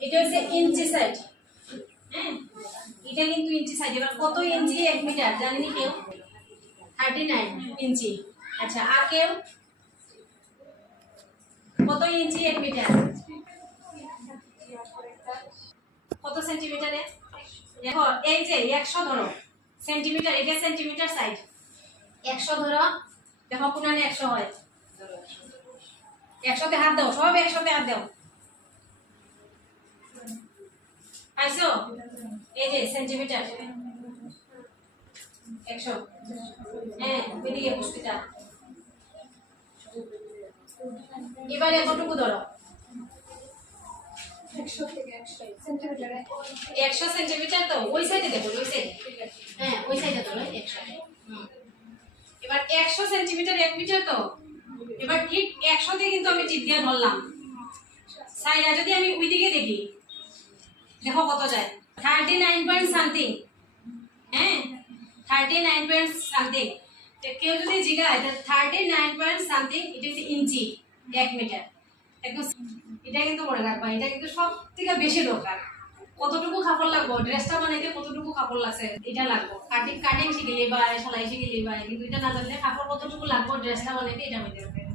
এটা হচ্ছে ইঞ্চি সাইজ। হ্যাঁ? এটা কিন্তু ইঞ্চি সাইজ। এবার কত ইঞ্চি? এক মিটার। জানেনি কেউ? Thirty nine inch. আচ্ছা আর কেউ? কত ইঞ্চি? এক মিটার। কত সেন্টিমিটারে দেখো, এই যে একশো ধরো। সেন্টিমিটার এটা সেন্টিমিটার সাইজ একশো ধরো। দেখো কোনানে একশো হয়। একশোতে হাত দাও। সব একশোতে হাত দাও। পাইছো এই যে সেন্টিমিটার একশো। হ্যাঁ বেরিয়ে পুষ্পিতা এবারে কতটুকু ধরো? একশো সেন্টিমিটারে তো ওই সাইডে দেখো ওই সাইডে হ্যাঁ ওই সাইডে ধরো একশো। হুম। এবার একশো সেন্টিমিটার এক মিটার তো। এবার ঠিক একশোতে কিন্তু আমি টিপ দিয়ে ধরলাম। সাইডা যদি আমি ওই দিকে দেখি দেখো কত যায় থার্টি নাইন পয়েন্ট সামথিং হ্যাঁ থার্টি নাইন পয়েন্ট সামথিং কেউ যদি জিগায় থার্টি নাইন পয়েন্ট সামথিং এটা ইঞ্চি এক মিটার একদম এটা কিন্তু মনে এটা কিন্তু সব থেকে বেশি দরকার কতটুকু কাপড় লাগবো ড্রেসটা বানাইতে কতটুকু কাপড় লাগছে? এটা লাগবো। কাটিং কাটিং শিখিলে বা সেলাই শিখিলে বা কিন্তু এটা না জানলে কাপড় কতটুকু লাগবো? ড্রেসটা বানাইতে এটা মনে রাখবে